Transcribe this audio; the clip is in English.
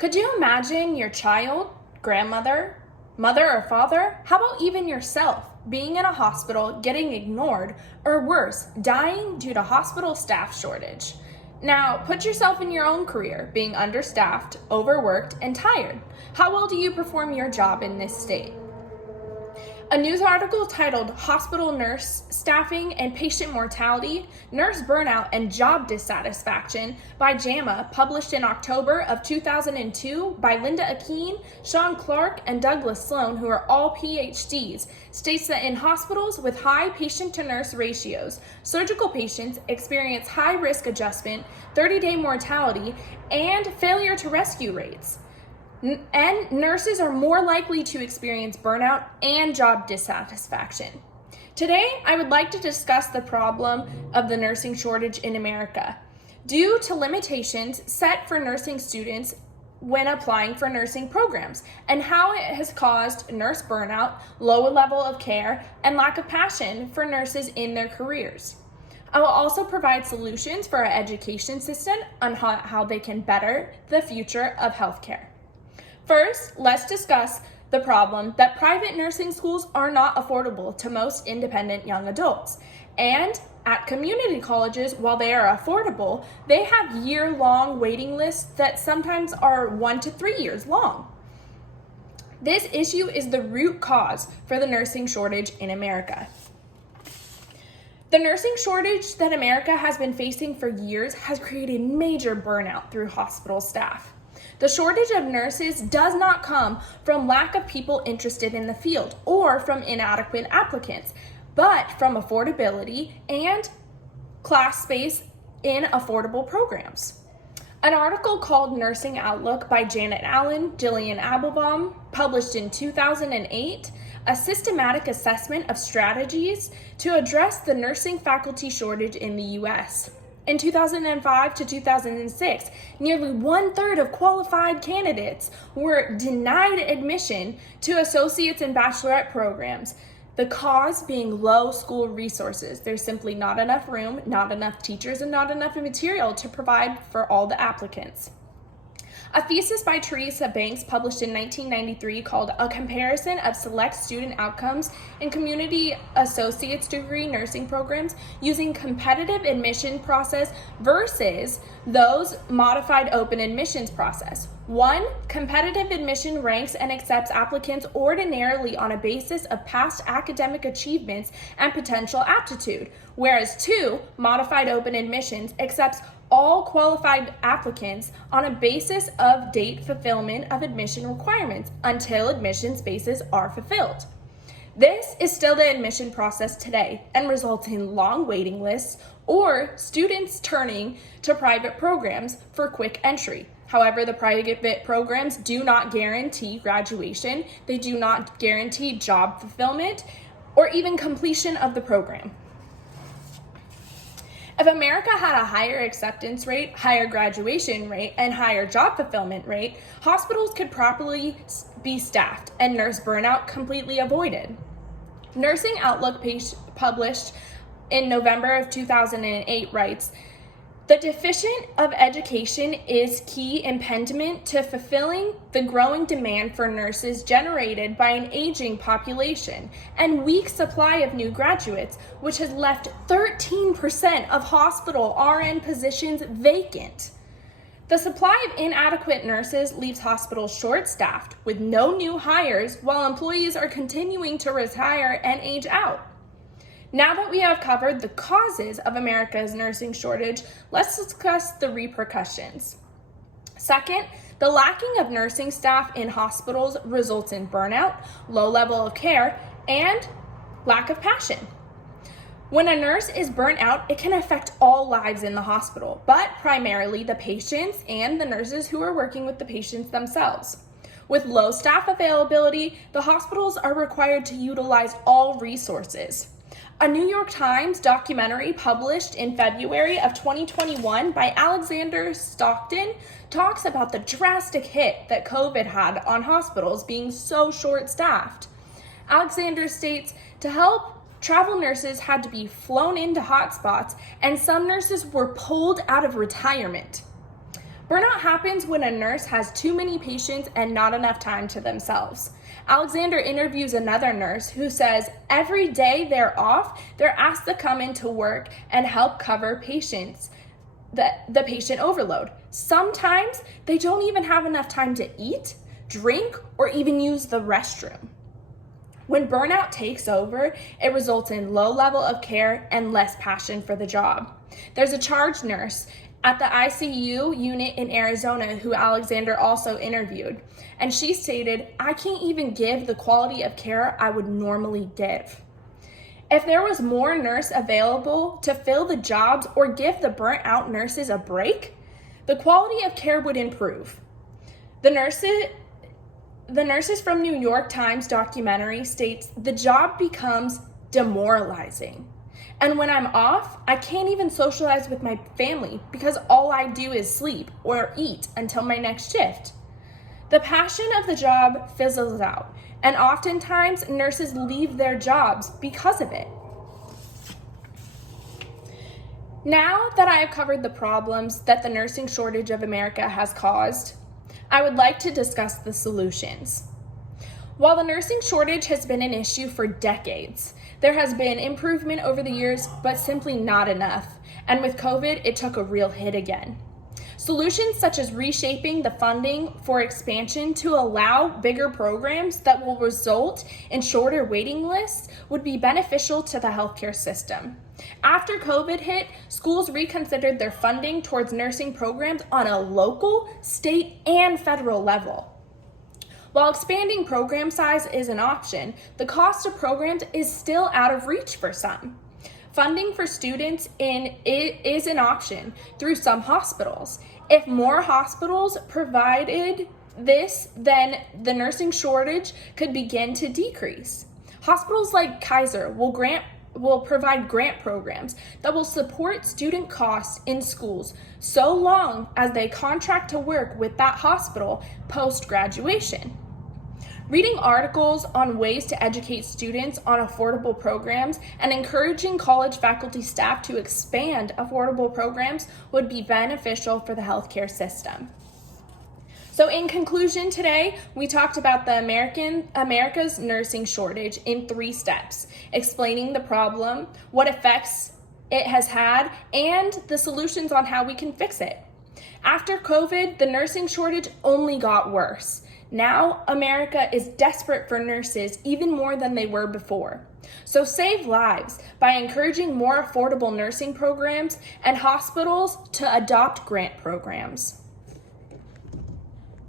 Could you imagine your child, grandmother, mother or father, how about even yourself, being in a hospital, getting ignored, or worse, dying due to hospital staff shortage? Now, put yourself in your own career, being understaffed, overworked, and tired. How well do you perform your job in this state? A news article titled Hospital Nurse Staffing and Patient Mortality, Nurse Burnout and Job Dissatisfaction by JAMA, published in October of 2002 by Linda Akeen, Sean Clark, and Douglas Sloan, who are all PhDs, states that in hospitals with high patient-to-nurse ratios, surgical patients experience high risk adjustment, 30-day mortality, and failure to rescue rates. And nurses are more likely to experience burnout and job dissatisfaction. Today, I would like to discuss the problem of the nursing shortage in America due to limitations set for nursing students when applying for nursing programs and how it has caused nurse burnout, low level of care, and lack of passion for nurses in their careers. I will also provide solutions for our education system on how they can better the future of healthcare. First, let's discuss the problem that private nursing schools are not affordable to most independent young adults. And at community colleges, while they are affordable, they have year-long waiting lists that sometimes are 1 to 3 years long. This issue is the root cause for the nursing shortage in America. The nursing shortage that America has been facing for years has created major burnout through hospital staff. The shortage of nurses does not come from lack of people interested in the field or from inadequate applicants, but from affordability and class space in affordable programs. An article called Nursing Outlook by Janet Allen, Jillian Applebaum, published in 2008, a systematic assessment of strategies to address the nursing faculty shortage in the U.S. In 2005 to 2006, nearly 1/3 of qualified candidates were denied admission to associate's and bachelorette programs, the cause being low school resources. There's simply not enough room, not enough teachers, and not enough material to provide for all the applicants. A thesis by Teresa Banks, published in 1993, called A Comparison of Select Student Outcomes in Community Associate's Degree Nursing Programs Using Competitive Admission Process versus those Modified Open Admissions Process. 1. Competitive admission ranks and accepts applicants ordinarily on a basis of past academic achievements and potential aptitude, whereas 2. Modified Open Admissions accepts all qualified applicants on a basis of date fulfillment of admission requirements until admission spaces are fulfilled. This is still the admission process today and results in long waiting lists or students turning to private programs for quick entry. However, the private programs do not guarantee graduation, they do not guarantee job fulfillment, or even completion of the program. If America had a higher acceptance rate, higher graduation rate, and higher job fulfillment rate, hospitals could properly be staffed and nurse burnout completely avoided. Nursing Outlook, published in November of 2008, writes, "The deficient of education is key impediment to fulfilling the growing demand for nurses generated by an aging population and weak supply of new graduates, which has left 13% of hospital RN positions vacant. The supply of inadequate nurses leaves hospitals short-staffed with no new hires while employees are continuing to retire and age out." Now that we have covered the causes of America's nursing shortage, let's discuss the repercussions. Second, the lacking of nursing staff in hospitals results in burnout, low level of care, and lack of passion. When a nurse is burnt out, it can affect all lives in the hospital, but primarily the patients and the nurses who are working with the patients themselves. With low staff availability, the hospitals are required to utilize all resources. A New York Times documentary published in February of 2021 by Alexander Stockton talks about the drastic hit that COVID had on hospitals being so short-staffed. Alexander states, to help, travel nurses had to be flown into hotspots, and some nurses were pulled out of retirement. Burnout happens when a nurse has too many patients and not enough time to themselves. Alexander interviews another nurse who says every day they're off, they're asked to come into work and help cover patients, the patient overload. Sometimes they don't even have enough time to eat, drink, or even use the restroom. When burnout takes over, it results in low level of care and less passion for the job. There's a charge nurse at the ICU unit in Arizona who Alexander also interviewed, and she stated, "I can't even give the quality of care I would normally give." If there was more nurse available to fill the jobs or give the burnt out nurses a break, the quality of care would improve. The Nurses from New York Times documentary states the job becomes demoralizing. And when I'm off, I can't even socialize with my family because all I do is sleep or eat until my next shift. The passion of the job fizzles out, and oftentimes nurses leave their jobs because of it. Now that I have covered the problems that the nursing shortage of America has caused, I would like to discuss the solutions. While the nursing shortage has been an issue for decades, there has been improvement over the years, but simply not enough. And with COVID, it took a real hit again. Solutions such as reshaping the funding for expansion to allow bigger programs that will result in shorter waiting lists would be beneficial to the healthcare system. After COVID hit, schools reconsidered their funding towards nursing programs on a local, state, and federal level. While expanding program size is an option, the cost of programs is still out of reach for some. Funding for students is an option through some hospitals. If more hospitals provided this, then the nursing shortage could begin to decrease. Hospitals like Kaiser will provide grant programs that will support student costs in schools so long as they contract to work with that hospital post-graduation. Reading articles on ways to educate students on affordable programs and encouraging college faculty staff to expand affordable programs would be beneficial for the healthcare system. So in conclusion today, we talked about the America's nursing shortage in 3 steps, explaining the problem, what effects it has had, and the solutions on how we can fix it. After COVID, the nursing shortage only got worse. Now, America is desperate for nurses even more than they were before. So save lives by encouraging more affordable nursing programs and hospitals to adopt grant programs.